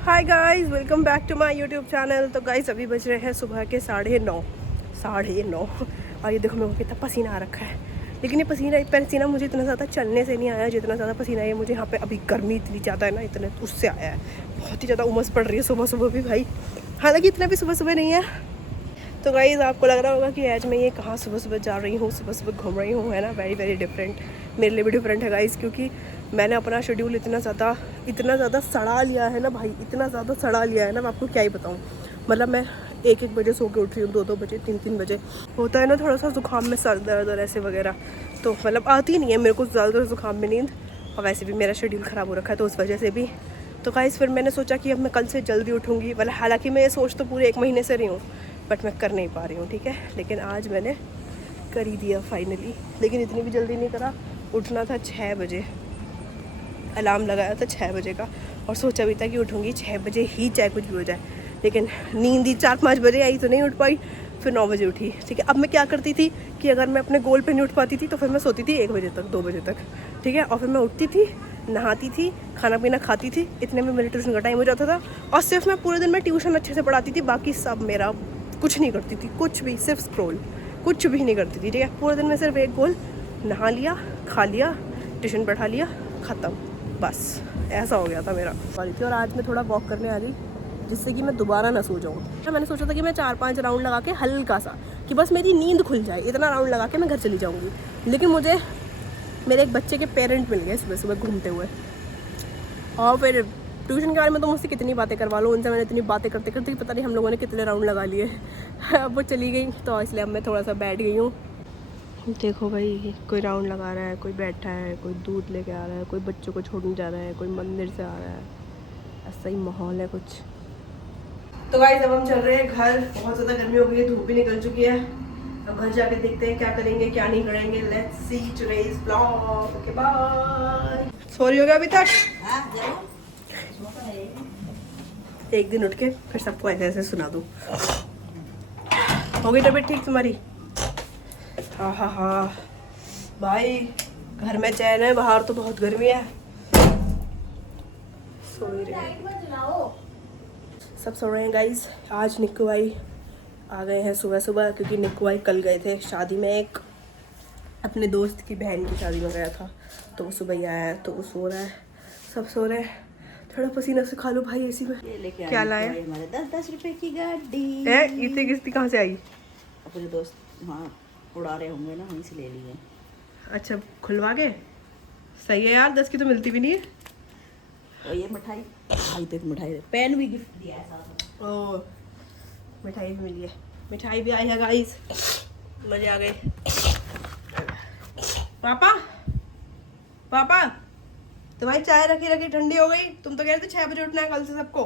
Hi guys, welcome back to my YouTube channel. तो guys अभी बज रहे हैं सुबह के 9:30 और ये देखो मेरे को कितना पसीना आ रखा है। लेकिन ये पसीना मुझे इतना ज़्यादा चलने से नहीं आया जितना ज़्यादा पसीना ये मुझे यहाँ पे अभी गर्मी इतनी ज़्यादा है ना, इतने उससे आया है। बहुत ही ज़्यादा उमस पड़ रही है सुबह सुबह भी भाई। हालांकि इतना भी सुबह सुबह नहीं है। तो गाइस आपको लग रहा होगा कि आज मैं ये कहाँ सुबह सुबह जा रही हूँ, सुबह सुबह घूम रही हूँ, है ना। वेरी वेरी डिफरेंट, मेरे लिए भी डिफरेंट है गाइस, क्योंकि मैंने अपना शेड्यूल इतना ज़्यादा सड़ा लिया है ना भाई, इतना ज़्यादा सड़ा लिया है ना, मैं आपको क्या ही बताऊँ। मतलब मैं 1-1 बजे सो के उठ रही हूँ, 2-2 बजे, 3-3 बजे। होता है ना थोड़ा सा ज़ुकाम में सर दर्द और ऐसे वगैरह, तो मतलब आती नहीं है मेरे को ज़्यादातर ज़ुकाम में नींद। और वैसे भी मेरा शेड्यूल ख़राब हो रखा है तो उस वजह से भी। तो गाइस फिर मैंने सोचा कि अब मैं कल से जल्दी उठूँगी। मतलब हालांकि मैं ये सोच तो पूरे 1 महीने से रही हूँ, बट मैं कर नहीं पा रही हूँ, ठीक है। लेकिन आज मैंने कर ही दिया फाइनली। लेकिन इतनी भी जल्दी नहीं करा। उठना था 6 बजे, अलार्म लगाया था 6 बजे का, और सोचा भी था कि उठूँगी 6 बजे ही, चाहे कुछ भी हो जाए। लेकिन नींद ही 4-5 बजे आई तो नहीं उठ पाई, फिर 9 बजे उठी, ठीक है। अब मैं क्या करती थी कि अगर मैं अपने गोल पे नहीं उठ पाती थी तो फिर मैं सोती थी 1 बजे तक, 2 बजे तक, ठीक है। और फिर मैं उठती थी, नहाती थी, खाना पीना खाती थी, इतने में मेरे ट्यूशन का टाइम हो जाता था। और सिर्फ मैं पूरे दिन में ट्यूशन अच्छे से पढ़ाती थी, बाकी सब मेरा कुछ नहीं करती थी, कुछ भी, सिर्फ स्क्रॉल, कुछ भी नहीं करती थी, ठीक है। पूरे दिन में सिर्फ एक गोल, नहा लिया, खा लिया, ट्यूशन पढ़ा लिया, ख़त्म, बस ऐसा हो गया था मेरा वाली थी। और आज मैं थोड़ा वॉक करने आ गई जिससे कि मैं दोबारा ना सो जाऊँ। मैंने सोचा था कि मैं 4-5 राउंड लगा के हल्का सा, कि बस मेरी नींद खुल जाए, इतना राउंड लगा के मैं घर चली जाऊँगी। लेकिन मुझे मेरे एक बच्चे के पेरेंट मिल गए सुबह सुबह घूमते हुए, और फिर ट्यूशन के बारे में तो मुझसे कितनी बातें करवा लो उनसे। मैंने इतनी बातें करते करते पता नहीं हम लोगों ने कितने राउंड लगा लिए। अब वो चली गई तो इसलिए अब मैं थोड़ा सा बैठ गई हूँ। देखो भाई, कोई राउंड लगा रहा है, कोई बैठा है, कोई दूध लेके आ रहा है, कोई बच्चों को छोड़ने जा रहा है, कोई मंदिर से आ रहा है, ऐसा ही माहौल है कुछ। तो गाइस अब हम चल रहे हैं घर। बहुत ज़्यादा गर्मी हो गई है, धूप भी निकल चुकी है। अब घर जाके देखते हैं क्या करेंगे क्या नहीं करेंगे। Let's see today's vlog. Okay bye. Sorry हो गया अभी तक। एक दिन उठ के फिर सबको ऐसे ऐसे सुना दूँ। हो गई तबीयत ठीक तुम्हारी? हाँ हाँ हाँ भाई, घर में चैन है, बाहर तो बहुत गर्मी है। सो ही रहे, सब सो रहे हैं गाइस। आज निक्कू भाई आ गए हैं सुबह सुबह, क्योंकि निक्कू भाई कल गए थे शादी में, एक अपने दोस्त की बहन की शादी में गया था, तो वो सुबह ही आया है, तो वो सो रहा है, सब सो रहे हैं। थोड़ा पसीना से खा लो भाई एसी में। क्या लाए? हमारे 10-10 रुपए की गाड़ी है इतनी किस्ती कहाँ से आई? अपने दोस्त वहाँ उड़ा रहे होंगे ना, वहीं से ले लिए। अच्छा, खुलवा के? सही है यार, 10 की तो मिलती भी नहीं है। और ये मिठाई, भाई तो एक मिठाई, पेन भी गिफ्ट दिया है साथ में। ओ, मिठाई भी मिली है, मिठाई भी आई है गाइस, मजे आ गए। पापा पापा, तुम्हारी चाय रखी रखी ठंडी हो गई। तुम तो कह रहे थे 6 बजे उठना है कल से सबको।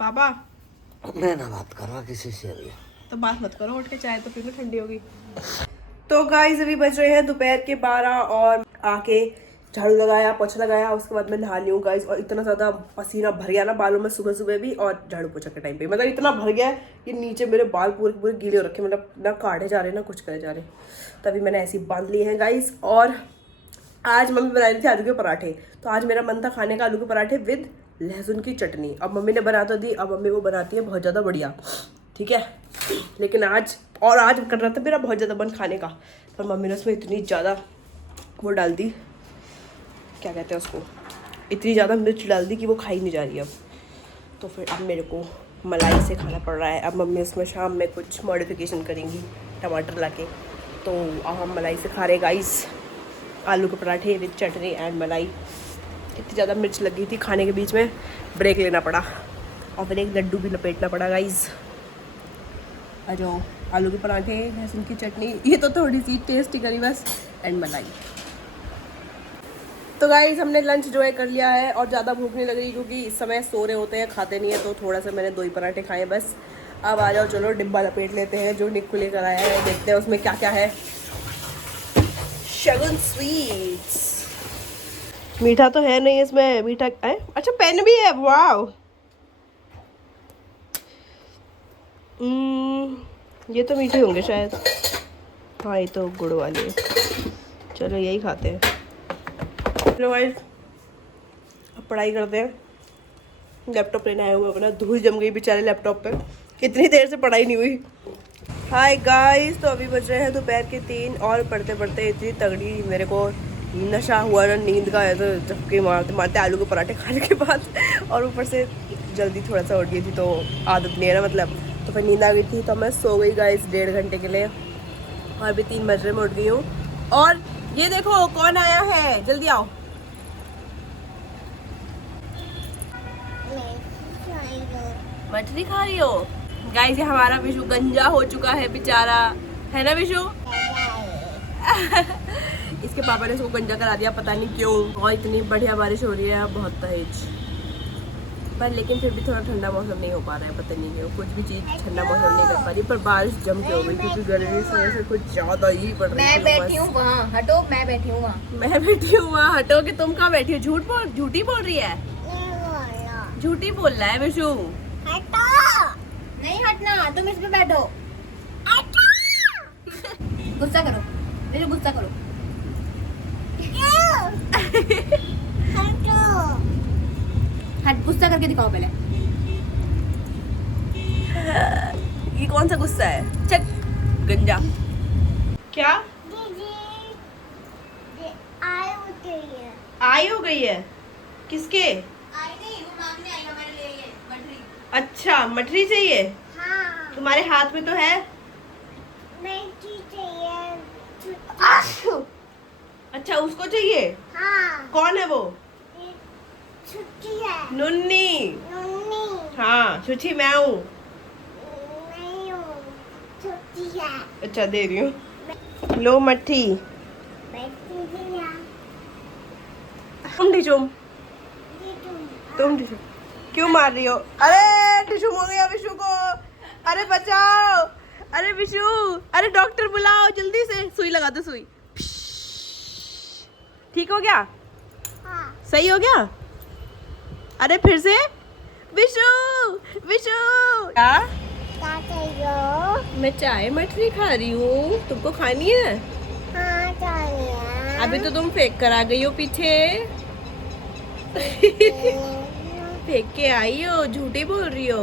पापा मैं ना बात कर रहा किसी से अभी। तो बात मत करो, उठ के चाय तो पी लो, ठंडी होगी। तो गाइस अभी बज रहे हैं दोपहर के 12 और आके झाड़ू लगाया, पोछा लगाया, उसके बाद मैं नहा ली हूँ गाइस। और इतना ज़्यादा पसीना भर गया ना बालों में सुबह सुबह भी, और झाड़ू पोछा के टाइम पे, मतलब इतना भर गया कि नीचे मेरे बाल पूरे पूरे गीले हो रखे, मतलब ना काटे जा रहे ना कुछ करे जा रहे। तभी मैंने ऐसे ही बांध लिए हैं गाइस। और आज मम्मी बना रही थी आलू के पराठे, तो आज मेरा मन था खाने का आलू के पराठे विद लहसुन की चटनी। अब मम्मी ने बना तो दी, अब मम्मी वो बनाती है बहुत ज़्यादा बढ़िया, ठीक है। लेकिन आज कर रहा था मेरा बहुत ज़्यादा मन खाने का, पर मम्मी ने उसमें इतनी ज़्यादा वो डाल दी, क्या कहते हैं उसको, इतनी ज़्यादा मिर्च डाल दी कि वो खाई नहीं जा रही अब। तो फिर अब मेरे को मलाई से खाना पड़ रहा है। अब मम्मी उसमें शाम में कुछ मॉडिफिकेशन करेंगी टमाटर लाके, तो अब हम मलाई से खा रहे गाइस, आलू के पराठे विद चटनी एंड मलाई। इतनी ज़्यादा मिर्च लगी थी, खाने के बीच में ब्रेक लेना पड़ा, और फिर एक लड्डू भी लपेटना पड़ा गाइस। आ जाओ, आलू के पराठे, लहसुन की चटनी, ये तो थोड़ी सी टेस्टी करी बस, एंड मलाई। तो गाइस हमने लंच जो है कर लिया है, और ज़्यादा भूख नहीं लग रही, क्योंकि इस समय सो रहे होते हैं, खाते नहीं है, तो थोड़ा सा मैंने 2 ही पराठे खाए बस। अब आ जाओ, चलो डिब्बा लपेट लेते हैं जो निक्कू लेकर आया है, देखते हैं उसमें क्या क्या है। शगुन स्वीट्स, मीठा तो है नहीं इसमें, मीठा है, अच्छा पेन भी है, वाह। ये तो मीठे होंगे शायद, हाँ ये तो गुड़ वाले। चलो यही खाते हैं। चलो गाइस अब पढ़ाई करते हैं। लैपटॉप लेने आए हुए अपना, धूल जम गई बेचारे लैपटॉप पे, इतनी देर से पढ़ाई नहीं हुई। हाय गाइस, तो अभी बज रहे हैं दोपहर के 3 और पढ़ते पढ़ते इतनी तगड़ी मेरे को नशा हुआ ना नींद का, है तो झपके मारते मारते आलू के पराठे खाने के बाद, और ऊपर से जल्दी थोड़ा सा उठ गई थी तो आदत नहीं है ना मतलब, तो फिर नींद आ गई थी तो मैं सो गई गाइस 1.5 घंटे के लिए। और अभी 3 बज रहे में उठ गई हूँ। और ये देखो कौन आया है, जल्दी आओ। मछली खा रही हो गाइस? ये हमारा विशु गंजा हो चुका है बेचारा, है ना विशु? इसके पापा ने इसको गंजा करा दिया, पता नहीं क्यों। और इतनी बढ़िया बारिश हो रही है बहुत तेज, पर लेकिन फिर भी थोड़ा ठंडा मौसम नहीं हो पा रहा है, पता नहीं क्यों। कुछ भी चीज़ ठंडा मौसम नहीं कर पा रही, पर बारिश जम के हो गई क्योंकि गर्मी से वजह से कुछ ज़्यादा ही पड़ रही है। मैं बैठी हूँ वहाँ, हटो। मैं बैठी हूँ वहाँ। मैं बैठी हूँ वहाँ, हटो कि तुम कहाँ बैठी हो? झूठी बोल रही है, झूठी बोल रहा है विशु। नहीं हटना, तुम इस पे बैठो। गुस्सा करो, मेरे गुस्सा करो। हट, गुस्सा करके दिखाओ पहले। ये कौन सा गुस्सा है? चल गंजा। क्या आई हो गई है? किसके? आई नहीं, वो मांगने आई हमारे लिए ये मठरी। अच्छा मठरी चाहिए? हाँ। तुम्हारे हाथ में तो है। अच्छा उसको चाहिए? हाँ। कौन है वो? छुट्टी है। नुन्नी। नन्नी। हाँ छुच्छी मैं हूँ। नहीं हूँ, छुट्टी है। अच्छा दे रही हूँ, लो मट्ठी। तुम टिशुम, तुम टिशुम क्यों मार रही हो? अरे टिशुम हो गया विशु को, अरे बचाओ, अरे विशु, अरे डॉक्टर बुलाओ जल्दी से, सुई लगा दो, सुई। ठीक हो गया? हाँ। सही हो गया? अरे फिर से विशु, विशु क्या? मैं चाय मठरी खा रही हूँ, तुमको खानी है? हाँ, चाहिए। अभी तो तुम फेंक कर आ गई हो पीछे। फेंक के आई हो, झूठी बोल रही हो।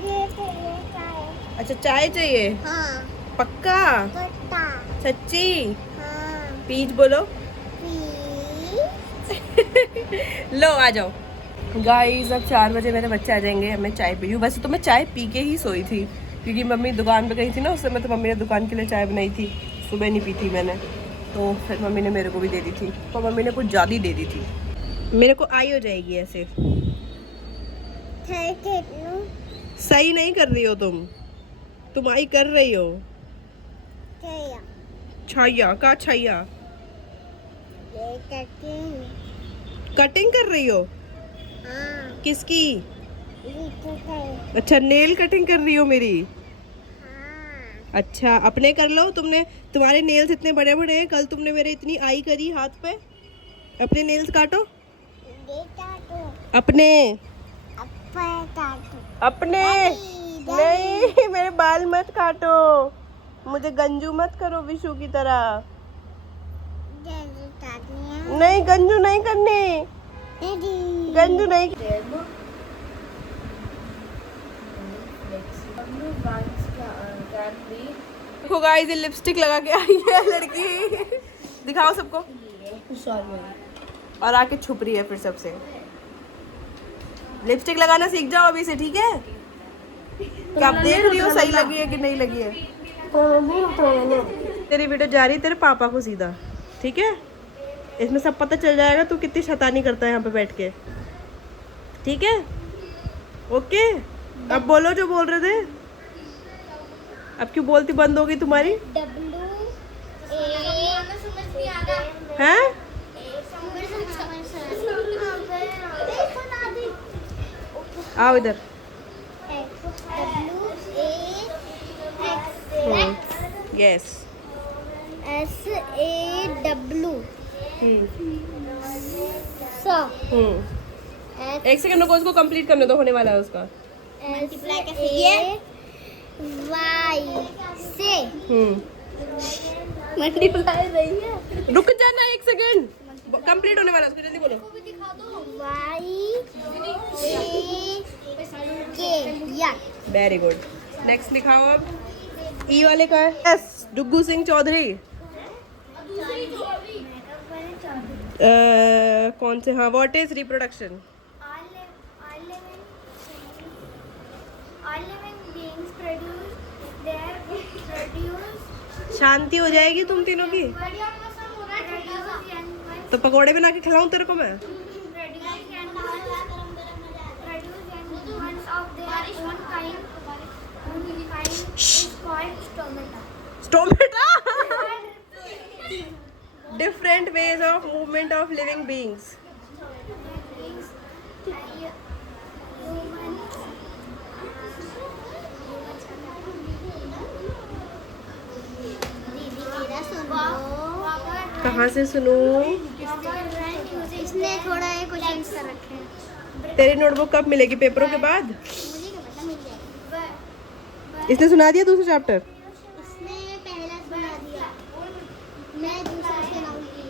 ये चाहिए चाय। अच्छा चाय चाहिए? हाँ। पक्का? पत्ता। सच्ची? हाँ। पीच बोलो। लो आ जाओ गाइस, अब 4 बजे मेरे बच्चे आ जाएंगे, अब मैं चाय पी रही हूँ। वैसे तो मैं चाय पी के ही सोई थी क्योंकि मम्मी दुकान पे गई थी ना, उस समय तो मम्मी ने दुकान के लिए चाय बनाई थी, सुबह नहीं पी थी मैंने, तो फिर मम्मी ने मेरे को भी दे दी थी, और मम्मी ने कुछ ज़्यादा ही दे दी थी। मेरे को आई हो जाएगी ऐसे। सही नहीं कर रही हो तुम आई कर रही हो। छाया का छाया कटिंग कर रही हो? हाँ। किसकी? अच्छा नेल कटिंग कर रही हो मेरी? हाँ। अच्छा अपने कर लो, तुम्हारे नेल्स इतने बड़े बड़े हैं, कल तुमने मेरे इतनी आई करी हाथ पे। अपने नेल्स काटो, अपने अपने नहीं मेरे बाल मत काटो, मुझे गंजू मत करो विशु की तरह। नहीं गंजू नहीं करने, गंजू नहीं। देखो गाइस ये लिपस्टिक लगा के आई है लड़की, दिखाओ सबको, और आके छुप रही है फिर सबसे। लिपस्टिक लगाना सीख जाओ अभी से, ठीक है? क्या आप देख रही हो सही लगी है कि नहीं लगी है? तेरी वीडियो जा रही है तेरे पापा को सीधा, ठीक है? इसमें सब पता चल जाएगा तू कितनी शैतानी करता है यहाँ पे बैठ के, ठीक है? ओके अब बोलो जो बोल रहे थे। अब क्यों बोलती बंद हो गई तुम्हारी? हैं? आओ इधर। यस SAW एक सेकंड रुको, उसको कंप्लीट करने दो, होने वाला है उसका। मल्टीप्लाई कैसे? Y से मल्टीप्लाई रही है। रुक जाना 1 सेकंड, कंप्लीट होने वाला है, उसको जल्दी बोलो। Very good. नेक्स्ट लिखाओ अब। ई वाले का है एस, डुग्गू सिंह चौधरी। कौन से? हाँ, व्हाट इज रिप्रोडक्शन? शांति हो जाएगी तुम तीनों की, तो पकोड़े बना के खिलाऊं तेरे को मैं? Stomata. Different ways of movement of living beings. कहाँ से सुनूं? इसने थोड़ा एक क्वेश्चन कर रखे हैं। तेरी नोटबुक कब मिलेगी? पेपरों के बाद? मुझे क्या पता मिल जाएगा। इसने सुना दिया दूसरा चैप्टर? इसने पहला सुना दिया, मैं दूसरा सुनाऊंगी।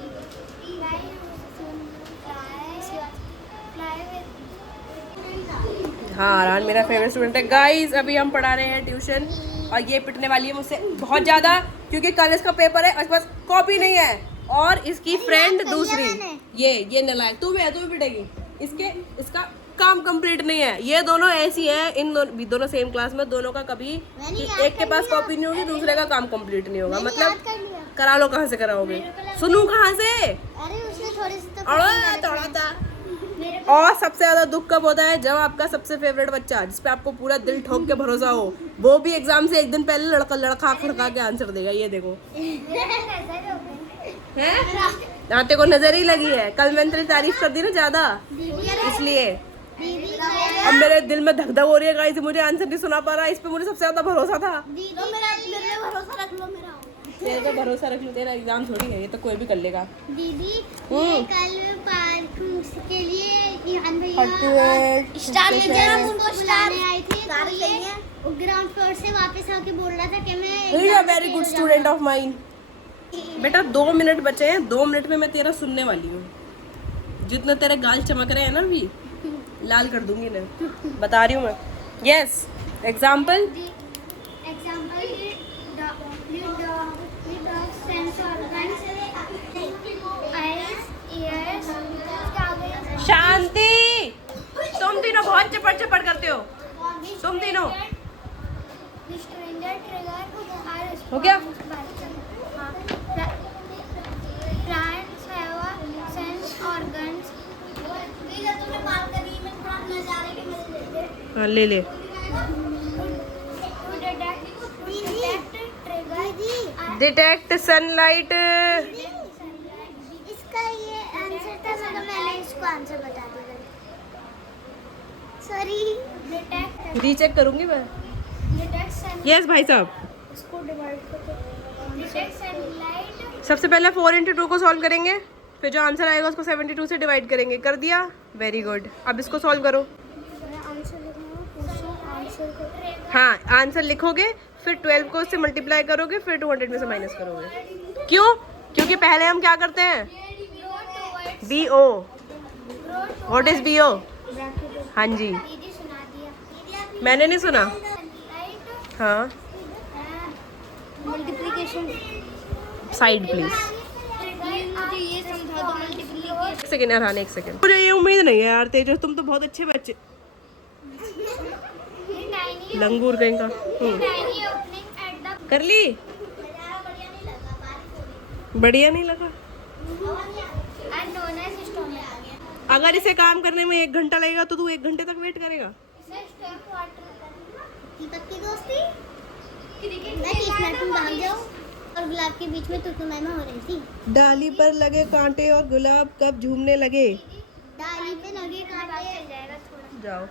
हाँ, रान मेरा फेवरेट स्टूडेंट है। गाइस अभी हम पढ़ा रहे हैं ट्यूशन, और ये पिटने वाली है मुझसे बहुत ज़्यादा, क्योंकि कल इसका पेपर है और इसके पास कॉपी नहीं है, और इसकी फ्रेंड दूसरी, ये नलायक तू भी पिटेगी। इसका काम कंप्लीट नहीं है। ये दोनों ऐसी हैं, इन दोनों सेम क्लास में, दोनों का कभी एक के पास कॉपी नहीं होगी, दूसरे का काम कंप्लीट नहीं होगा। मतलब करा लो, कहाँ से कराओगे? सुनू कहाँ से? अरे उसने थोड़ी सी तो थोड़ा था। और सबसे ज्यादा दुख कब होता है? जब आपका सबसे फेवरेट बच्चा, जिसपे आपको पूरा दिल ठोक के भरोसा हो, वो भी एग्जाम से 1 दिन पहले लड़का खड़का के आंसर देगा। ये देखो है, आते को नजर ही लगी है। कल मैंने तेरी तारीफ कर दी ना ज्यादा, इसलिए अब मेरे दिल में धक धक हो रही है गाइस, मुझे आंसर नहीं सुना पा रहा। इस पे मुझे सबसे ज्यादा भरोसा था। भरोसा रख लो मेरा। तेरे को भरोसा रख लो, तेरा एग्जाम थोड़ी है, ये तो कोई भी कर लेगा। दीदी ये कल पार्क के लिए ईहान भैया स्टार ले आए थे, तो ये ग्राउंड फ्लोर से वापस आके बोल रहा था कि मैं very good student of mine. बेटा 2 मिनट बचे हैं, 2 मिनट में मैं तेरा सुनने वाली हूँ। जितने तेरे गाल चमक रहे हैं ना, अभी लाल कर दूंगी ना, बता रही हूँ मैं। Yes, example. शांति, तुम तीनों बहुत चपड़ चपड़ करते हो, तुम तीनों। हो गया? हाँ, ले ले। Detect sunlight. इसका ये आंसर था, मगर मैंने इसको आंसर बता दिया। सॉरी। रीचेक करूंगी मैं। यस भाई साहब। इसको डिवाइड करके डिटेक्ट सनलाइट। सबसे पहले 4 into 2 को सॉल्व करेंगे, फिर जो आंसर आएगा उसको 72 से डिवाइड करेंगे। कर दिया? Very good. अब इसको सॉल्व करो। हाँ, आंसर लिखोगे, फिर 12 को उससे मल्टीप्लाई करोगे, फिर 200 में से माइनस करोगे। क्यों? क्योंकि पहले हम क्या करते हैं? BO। What is BO? हाँ जी, मैंने नहीं सुना। हाँ, मल्टीप्लिकेशन। Side please. मुझे ये समझा दो मल्टीप्लिकेशन। 1 सेकेंड यार, हाँ 1 सेकेंड। मुझे ये उम्मीद नहीं है यार तेजस, तुम तो बहुत अच्छे बच्चे। लंगूर कहीं का। कर ली? बढ़िया नहीं लगा? अगर इसे काम करने में 1 घंटा लगेगा तो तू 1 घंटे तक वेट करेगा? और गुलाब के बीच में तुतु मैमा हो रही थी। डाली पर लगे कांटे और गुलाब कब झूमने लगे? डाली पे लगे कांटे। जाओ।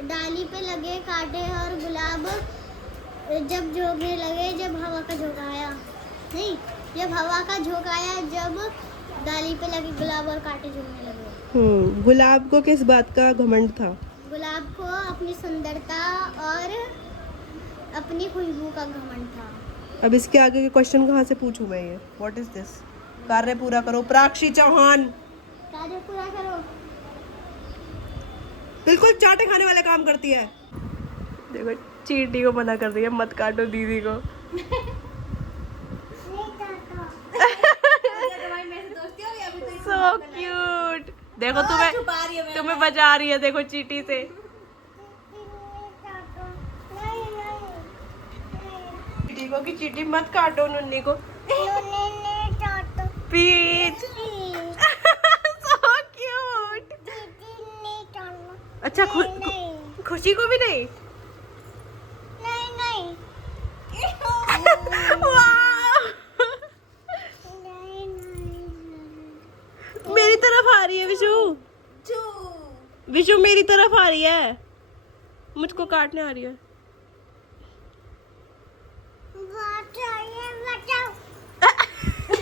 डाली पे लगे कांटे और गुलाब जब झोंकने लगे, जब हवा का झोंका आया। नहीं, जब हवा का झोंका आया, जब डाली पे लगे गुलाब और कांटे झूमने लगे। गुलाब को किस बात का घमंड था? गुलाब को अपनी सुंदरता और अपनी खुशबू का घमंड था। अब इसके आगे के क्वेश्चन कहाँ से पूछूं मैं ये? What is this? कार्य पूरा करो प्राक्षी चौहान। कार्य पूरा करो। बिल्कुल चाटे खाने वाले काम करती है। देखो चींटी को मना कर रही है मत काटो दीदी को। So cute. देखो तुम्हें बचा रही है देखो चींटी से। चींटी को कि चींटी मत काटो नुन्नी को। पीच। So cute. अच्छा खुशी को भी नहीं? मेरी तरफ आ रही है विशु। विशु मेरी तरफ आ रही है, मुझको काटने आ रही है।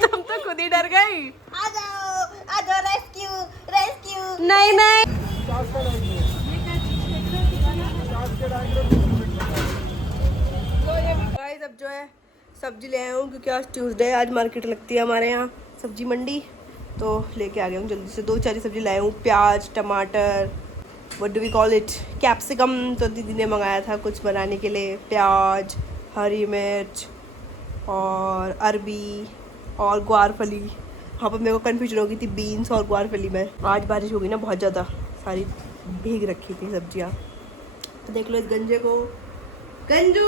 तुम तो खुद ही डर गई। आ जाओ रेस्क्यू। नहीं नहीं गाइस अब जो है सब्जी ले आया हूँ क्योंकि आज ट्यूसडे है, आज मार्केट लगती है हमारे यहाँ सब्जी मंडी, तो लेके आ गया हूँ जल्दी से। 2-4 सब्जी लाया हूँ, प्याज, टमाटर, what do we call it, capsicum. तो दीदी ने मंगाया था कुछ बनाने के लिए, प्याज, हरी मिर्च और अरबी और ग्वारफली। वहाँ पर मेरे को कन्फ्यूजन हो गई थी बीन्स और ग्वारफली में। आज बारिश हो गई ना बहुत ज़्यादा, सारी भीग रखी थी सब्जियाँ। तो देख लो इस गंजे को, गंजू,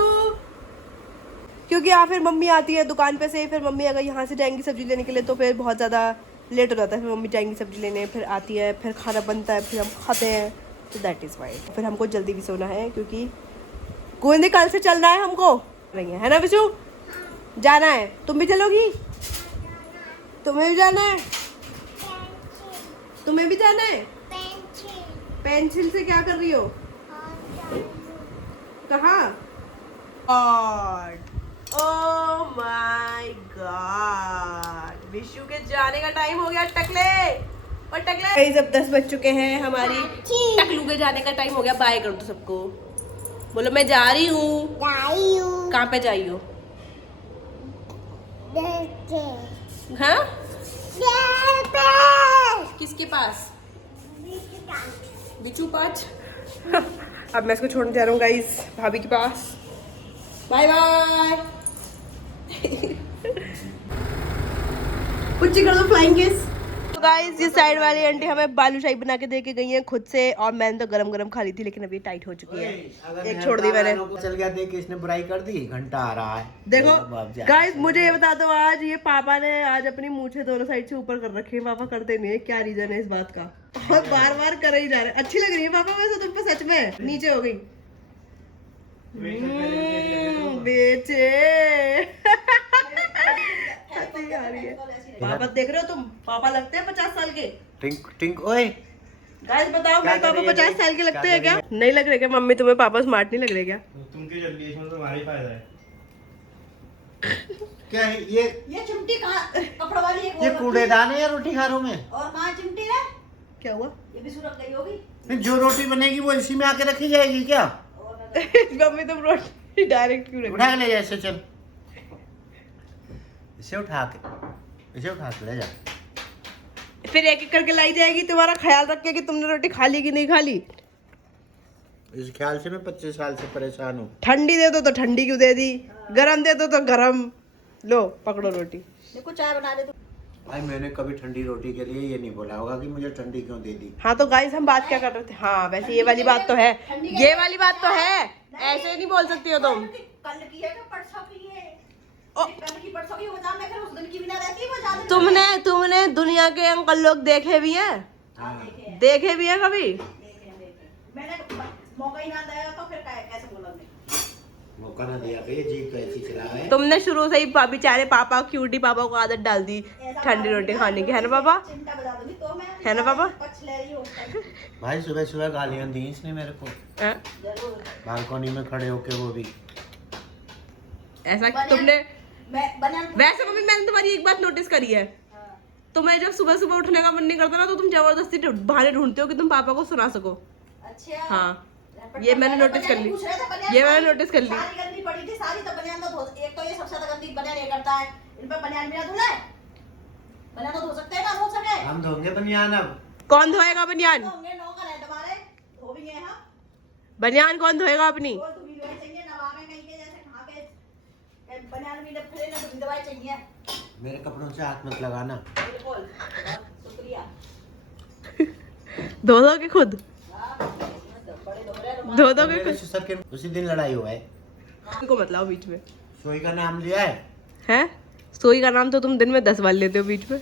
क्योंकि यहाँ फिर मम्मी आती है दुकान पे से, फिर मम्मी अगर यहाँ से जाएंगी सब्जी लेने के लिए तो फिर बहुत ज़्यादा लेट हो जाता है। फिर मम्मी जाएंगी सब्जी लेने, फिर आती है, फिर खाना बनता है, फिर हम खाते हैं, तो दैट इज़ वाई। फिर हमको जल्दी भी सोना है क्योंकि गोविंदे कल से चलना है हमको, नहीं है ना विशु? जाना है। तुम भी चलोगी? तुम्हें भी जाना है? तुम्हें भी जाना है? पेंसिल से क्या कर रही हो? कहाँ? ओह माय गॉड, विशु के जाने का टाइम हो गया। टकले और टकले जब 10 बज चुके हैं, हमारी टकलू के जाने का टाइम हो गया। बाय कर दो सबको, बोलो मैं जा रही हूँ। कहाँ पे जा रही हो? हाँ? किसके पास? बिचू पास। अब मैं इसको छोड़ने जा रहा हूँ गाइस भाभी के पास। Bye bye. कुछ कर दो फ्लाइंग किस। तो गाइस ये साइड वाली आंटी हमें बालूशाही बना के दे के गई हैं खुद से, और मैंने तो गरम गरम खा ली थी, लेकिन अभी टाइट हो चुकी है। एक छोड़ दी मैंने। चल गया देख के इसने बुराई कर दी, घंटा आ रहा है। देखो गाइस मुझे ये बता दो, आज ये पापा ने आज अपनी मूछें दोनों साइड से ऊपर कर रखी है। पापा करते नहीं है, क्या रीजन है इस बात का? और बार बार कर ही जा रहे हैं। अच्छी लग रही है पापा वैसे तुम पे, सच में नीचे हो गई। बेचे आ रही है। पापा देख रहे हो तुम, पापा लगते हैं 50 साल के। टिंक टिंक ओए गाइस बताओ मेरे पापा 50 साल के लगते हैं क्या? नहीं लग रहे क्या मम्मी? तुम्हें पापा स्मार्ट नहीं लग रहे क्या? तुमके जनरेशन में तुम्हारा ही फायदा है। क्या है ये चिमटी कहाँ? कपड़ा वाली एक ये कूड़ेदान है या रोटी खारों में? और कहाँ चिमटी है? क्या हुआ? ये भी सुरख गई होगी। फिर जो रोटी बनेगी वो इसी में आके रखी जाएगी क्या? मम्मी तुम रोटी डायरेक्ट क्यों रख? उठा के ले जा इसे, चल इसे उठा के ले जा। फिर एक एक करके लाई जाएगी। तुम्हारा ख्याल रख के कि तुमने रोटी खा ली कि नहीं खा ली। इस ख्याल से मैं 25 साल से परेशान हूँ। ठंडी दे दो तो ठंडी क्यों दे दी, गरम दे दो तो गरम। लो पकड़ो रोटी। देखो चाय बना दे तू। भाई मैंने कभी ठंडी रोटी के लिए ये नहीं बोला होगा कि मुझे ठंडी क्यों दे दी। हाँ तो गाइस हम बात क्या कर रहे थे? हाँ वैसे ये वाली बात तो है, ये वाली बात तो है, ऐसे नहीं बोल सकती हो तुम। कल की है कि परसों की है? कल की परसों की बजा, मैं फिर उस दिन की भी ना रहती बजा दे। तुमने दुनिया के अंकल लोग देखे भी हैं? देखे भी हैं कभी? मैंने मौका ही ना दिया तो फिर कैसे बोलोगे? मौका ना दिया तो ये जीप कैसी चला है। तुमने शुरू से ही बेचारे पापा क्यूटी पापा को आदत डाल दी ठंडी रोटी खाने की, है ना पापा? चिंता बजा दूंगी तो मैं, है ना पापा? पछ ले रही हूँ भाई सुबह सुबह गालियां दी इसने मेरे को, हाँ? जरूर। बालकनी में खड़े होके, वो भी ऐसा तुमने? बनन वैसे मम्मी मैंने तुम्हारी एक बात नोटिस करी है, तुम्हें जब सुबह सुबह उठने का मन नहीं करता ना तो तुम जबरदस्ती बहाने ढूंढते हो कि तुम पापा को सुना सको। अच्छा हाँ ये मैंने नोटिस कर ली, ये मैंने नोटिस कर ली। सारी गंदी पड़ी थी सारी, तो बनियान तो एक तो ये सबसे ज्यादा गंदी बनियान ये करता है, इन पे बनियान भी ना धुले, बनियान तो धो सकते हैं ना, धो सके हम धोंगे बनियान अब। कौन धोएगा बनियान? होंगे नौकर है तुम्हारे, धो भी गए हम, बनियान कौन धोएगा अपनी? वो तुम्हें भी चाहिए नवावे कहीं के जैसे खा के बनियान भी फिरे ना, तुम्हें दवाई चाहिए। मेरे कपड़ों से हाथ मत लगाना। बिल्कुल, शुक्रिया। धो दोगे खुद? बड़े धो रहे हैं धो दोगे मेरे खुद? ससुर के उसी दिन लड़ाई हुआ है। को मत लाओ बीच में। सोई का नाम लिया है। हैं? सोई का नाम तो तुम दिन में 10 बार लेते हो बीच में।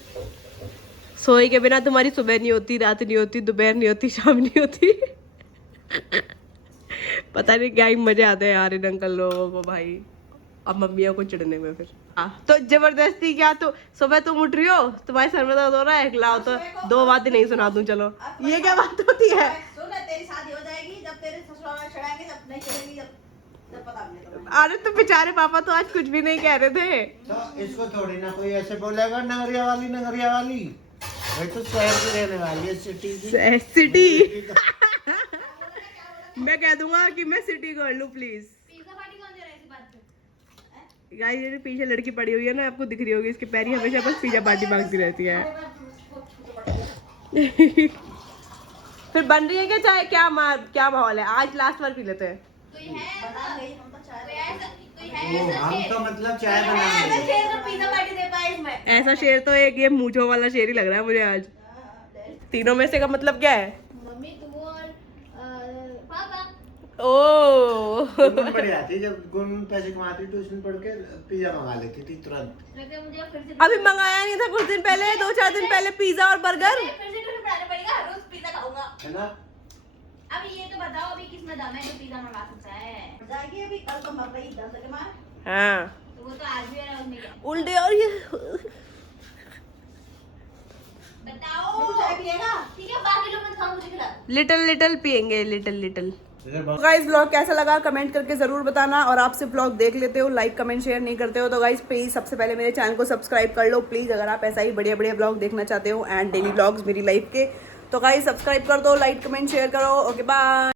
सोई के बिना तुम्हारी सुबह नहीं होती, रात नहीं होती, दोपहर नहीं होती, शाम नहीं होती। पता नहीं क्या ही मजे आते हैं यार इन अंकल लोगों को भाई, अब मम्मियों को चिढ़ने में फिर। तो जबरदस्ती क्या, तो सुबह तुम उठ रही हो, तुम्हारे सर में दर्द हो रहा है, लाओ तो 2 बातें नहीं सुना दूं, चलो ये क्या बात होती है? सुन, तेरी शादी हो जाएगी जब तेरे ससुराल में छड़ाएंगे, जब नहीं छड़ेंगी, जब पता नहीं तुम्हें। अरे तो बेचारे पापा तो आज कुछ भी नहीं कह रहे थे। तो इसको थोड़ी ना कोई ऐसे बोलेगा नगरिया वाली नगरिया वाली, भाई तो शहर की रहने वाली है, सिटी की। सिटी मैं कह दूंगा कि मैं सिटी गर्ल हूँ प्लीज। पिज्जा पार्टी कौन दे रहा है इस बात पे? गाइस ये जो पीछे लड़की पड़ी हुई है ना, आपको दिख रही होगी, इसके पैरी हमेशा बस पिज्जा पार्टी मांगती रहती है। फिर बन रही है क्या चाय? क्या माहौल है? आज लास्ट बार पी लेते हैं। कोई है बता गई, हम तो चाय हम तो मतलब चाय बनाएंगे। शेर तो पिज्जा पार्टी दे पाए इसमें। ऐसा शेर तो एक ये मूंछों वाला शेर ही लग रहा है मुझे आज। तीनों में से का मतलब क्या है? मम्मी तुम और पापा। ओ गुन बढ़िया थी, जब गुन पैसे कमाती ट्यूशन पढ़ के पिज्जा मंगा लेती थी तुरंत। लगता है मुझे फिर से अभी मंगाया नहीं था कुछ दिन पहले, 2-4 दिन पहले पिज्जा और बर्गर। फिर से ट्यूशन पढ़ाना पड़ेगा, रोज पिज्जा खाऊंगा। है ना? अब ये तो बताओ अभी किसमें दम है जो पिज्जा मंगा सकता है? जाएगी अभी, कल तो मर गई दर्द के मारे, हाँ तो वो तो आज भी है, उसमें क्या उल्टे और ये बताओ। चाय पिएगा? ठीक है, बाकी लोग मत खाओ, मुझे खिला दो। लिटिल पियेंगे, लिटिल। इधर बहुत- गाइस ब्लॉग कैसा लगा कमेंट करके जरूर बताना, और आप सिर्फ ब्लॉग देख लेते हो, लाइक कमेंट शेयर नहीं करते हो, तो गाइस प्लीज सबसे पहले मेरे चैनल को सब्सक्राइब कर लो प्लीज, अगर आप ऐसा ही बढ़िया ब्लॉग देखना चाहते हो एंड डेली ब्लॉग्स मेरी लाइफ के। तो गाइस सब्सक्राइब कर दो, लाइक कमेंट शेयर करो। Okay bye.